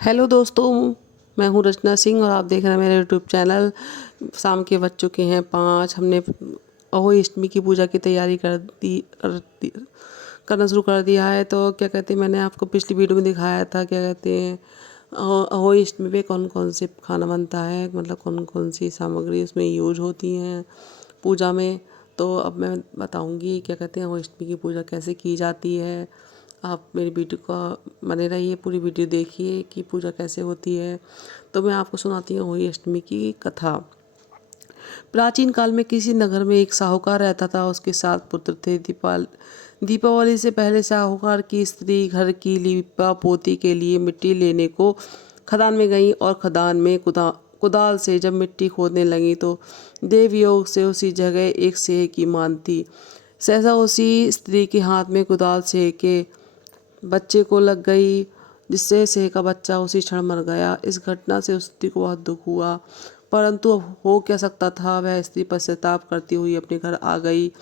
Hello दोस्तों, मैं हूँ रचना सिंह और आप देख रहे हैं मेरे यूट्यूब चैनल। शाम के बज चुके हैं 5। हमने अहोई अष्टमी की पूजा की तैयारी करना शुरू कर दिया है। तो क्या कहते हैं, मैंने आपको पिछली वीडियो में दिखाया था, क्या कहते हैं, अहोई अष्टमी पे कौन कौन से खाना बनता है, मतलब कौन कौन सी सामग्री उसमें यूज होती हैं पूजा में। तो अब मैं बताऊंगी, क्या कहते हैं, अहोई अष्टमी की पूजा कैसे की जाती है। आप मेरी वीडियो का बने रहिए, पूरी वीडियो देखिए कि पूजा कैसे होती है। तो मैं आपको सुनाती हूँ अहोई अष्टमी की कथा। प्राचीन काल में किसी नगर में एक साहूकार रहता था। उसके 7 पुत्र थे। दीपावली से पहले साहूकार की स्त्री घर की लीपा पोती के लिए मिट्टी लेने को खदान में गई और खदान में कुदाल से जब मिट्टी खोदने लगी तो देवयोग से उसी जगह एक सेह की मान थी। सहसा उसी स्त्री के हाथ में कुदाल सेह के बच्चे को लग गई, जिससे सेह का बच्चा उसी क्षण मर गया। इस घटना से उस स्त्री को बहुत दुख हुआ, परंतु अब हो क्या सकता था। वह स्त्री पश्चाताप करती हुई अपने घर आ गई।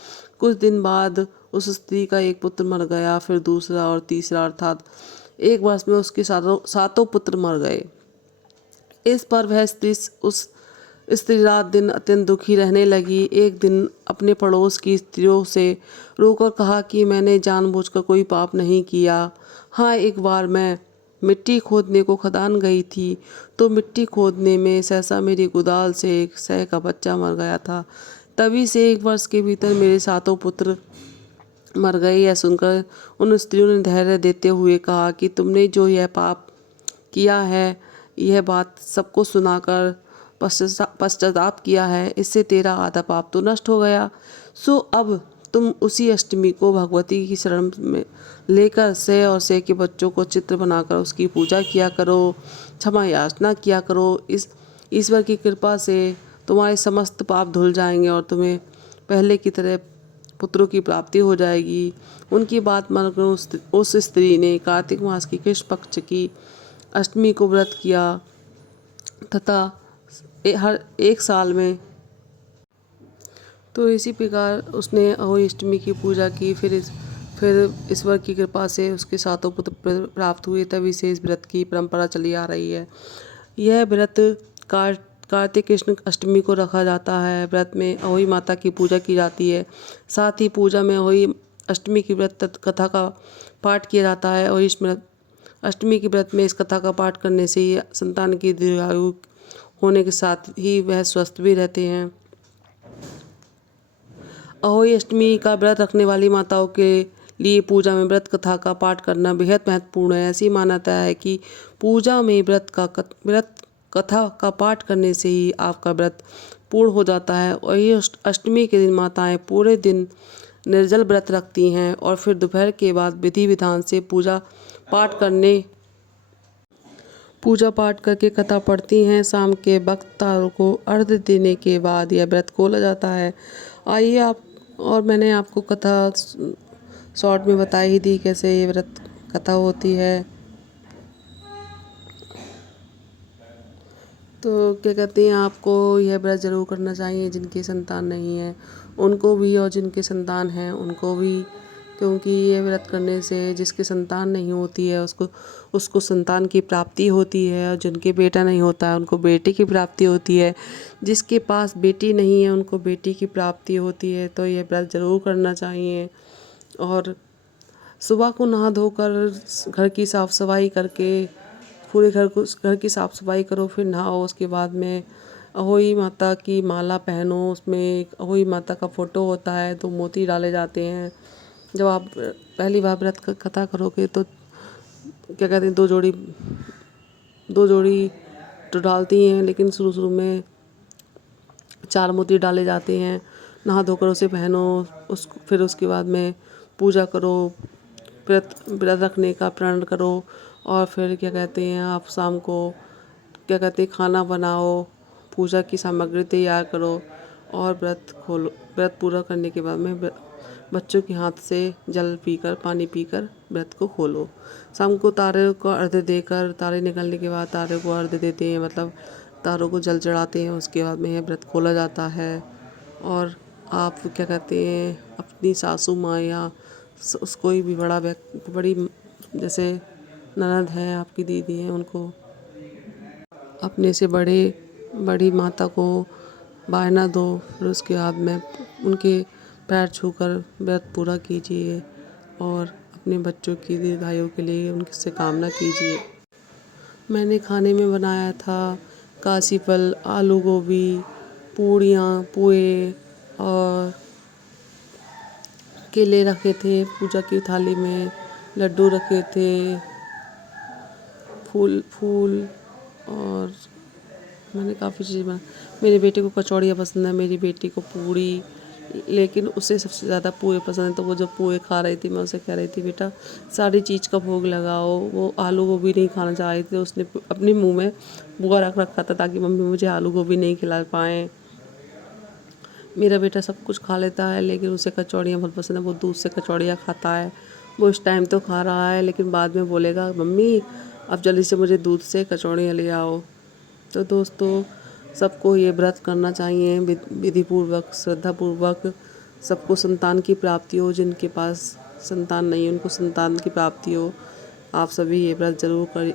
कुछ दिन बाद उस स्त्री का एक पुत्र मर गया, फिर दूसरा और तीसरा, अर्थात एक वर्ष में उसके सातों पुत्र मर गए। इस पर वह स्त्री रात दिन अत्यंत दुखी रहने लगी। एक दिन अपने पड़ोस की स्त्रियों से रोकर कहा कि मैंने जानबूझकर कोई पाप नहीं किया। हाँ, एक बार मैं मिट्टी खोदने को खदान गई थी, तो मिट्टी खोदने में सहसा मेरी कुदाल से एक सह का बच्चा मर गया था। तभी से एक वर्ष के भीतर मेरे सातों पुत्र मर गए। यह सुनकर उन स्त्रियों ने धैर्य देते हुए कहा कि तुमने जो यह पाप किया है, यह बात सबको सुनाकर पश्चाताप किया है, इससे तेरा आधा पाप तो नष्ट हो गया। सो अब तुम उसी अष्टमी को भगवती की शरण में लेकर सह और सह के बच्चों को चित्र बनाकर उसकी पूजा किया करो, क्षमा याचना किया करो। इस ईश्वर की कृपा से तुम्हारे समस्त पाप धुल जाएंगे और तुम्हें पहले की तरह पुत्रों की प्राप्ति हो जाएगी। उनकी बात मानकर उस स्त्री ने कार्तिक मास की कृष्ण पक्ष की अष्टमी को व्रत किया तथा हर एक साल में तो इसी प्रकार उसने अहोई अष्टमी की पूजा की। फिर ईश्वर की कृपा से उसके सातों पुत्र प्राप्त हुए। तभी से इस व्रत की परंपरा चली आ रही है। यह व्रत कार्तिक कृष्ण अष्टमी को रखा जाता है। व्रत में अहोई माता की पूजा की जाती है। साथ ही पूजा में अहोई अष्टमी की व्रत कथा का पाठ किया जाता है। अहोई अष्टमी के व्रत में इस कथा का पाठ करने से ही संतान की दीर्घायु होने के साथ ही वह स्वस्थ भी रहते हैं। अहोई अष्टमी का व्रत रखने वाली माताओं के लिए पूजा में व्रत कथा का पाठ करना बेहद महत्वपूर्ण है। ऐसी मान्यता है कि पूजा में व्रत कथा का पाठ करने से ही आपका व्रत पूर्ण हो जाता है। और ये अष्टमी के दिन माताएं पूरे दिन निर्जल व्रत रखती हैं और फिर दोपहर के बाद विधि विधान से पूजा पाठ करके कथा पढ़ती हैं। शाम के वक्त तारों को अर्घ्य देने के बाद यह व्रत खोला जाता है। आइए आप और मैंने आपको कथा शॉर्ट में बताई ही दी कैसे ये व्रत कथा होती है। तो क्या कहते हैं, आपको यह व्रत ज़रूर करना चाहिए। जिनकी संतान नहीं है उनको भी और जिनके संतान हैं उनको भी, क्योंकि ये व्रत करने से जिसकी संतान नहीं होती है उसको संतान की प्राप्ति होती है, और जिनके बेटा नहीं होता है उनको बेटी की प्राप्ति होती है। जिसके पास बेटी नहीं है उनको बेटी की प्राप्ति होती है। तो ये व्रत ज़रूर करना चाहिए। और सुबह को नहा धोकर घर की साफ़ सफाई करके पूरे घर की साफ़ सफाई करो, फिर नहाओ। उसके बाद में अहोई माता की माला पहनो। उसमें एक अहोई माता का फ़ोटो होता है, तो मोती डाले जाते हैं। जब आप पहली बार व्रत कथा करोगे तो क्या कहते हैं, दो जोड़ी तो डालती हैं, लेकिन शुरू शुरू में 4 मोती डाले जाते हैं। नहा धोकर उसे पहनो। फिर उसके बाद में पूजा करो, व्रत रखने का प्रण करो। और फिर क्या कहते हैं, आप शाम को क्या कहते हैं, खाना बनाओ, पूजा की सामग्री तैयार करो और व्रत पूरा करने के बाद में बच्चों के हाथ से पानी पीकर व्रत को खोलो। शाम को तारे को अर्घ्य देकर, तारे निकलने के बाद तारे को अर्घ्य देते हैं, मतलब तारों को जल चढ़ाते हैं। उसके बाद में यह व्रत खोला जाता है। और आप क्या कहते हैं, अपनी सासू माँ या कोई भी बड़ी जैसे ननद है, आपकी दीदी है, उनको अपने से बड़ी माता को बायना दो, फिर उसके बाद में उनके पैर छूकर व्रत पूरा कीजिए और अपने बच्चों की दीर्घायु के लिए उनसे कामना कीजिए। मैंने खाने में बनाया था काशी फल, आलू गोभी, पूड़ियाँ, पोहे और केले रखे थे पूजा की थाली में, लड्डू रखे थे, फूल फूल और मैंने काफ़ी चीज़ें बना। मेरे बेटे को कचौड़ियाँ पसंद है, मेरी बेटी को पूड़ी, लेकिन उसे सबसे ज़्यादा पोहे पसंद है। तो वो जब पोहे खा रही थी, मैं उसे कह रही थी बेटा सारी चीज़ का भोग लगाओ। वो आलू गोभी नहीं खाना चाह रही थी, उसने अपने मुंह में बुआ रख रखा था ताकि मम्मी मुझे आलू गोभी नहीं खिला पाएँ। मेरा बेटा सब कुछ खा लेता है, लेकिन उसे कचौड़ियाँ बहुत पसंद है। वो दूध से कचौड़ियाँ खाता है। वो इस टाइम तो खा रहा है, लेकिन बाद में बोलेगा मम्मी अब जल्दी से मुझे दूध से कचौड़ियाँ ले आओ। तो दोस्तों, सबको ये व्रत करना चाहिए विधिपूर्वक, श्रद्धापूर्वक। सबको संतान की प्राप्ति हो, जिनके पास संतान नहीं है उनको संतान की प्राप्ति हो। आप सभी ये व्रत ज़रूर करें।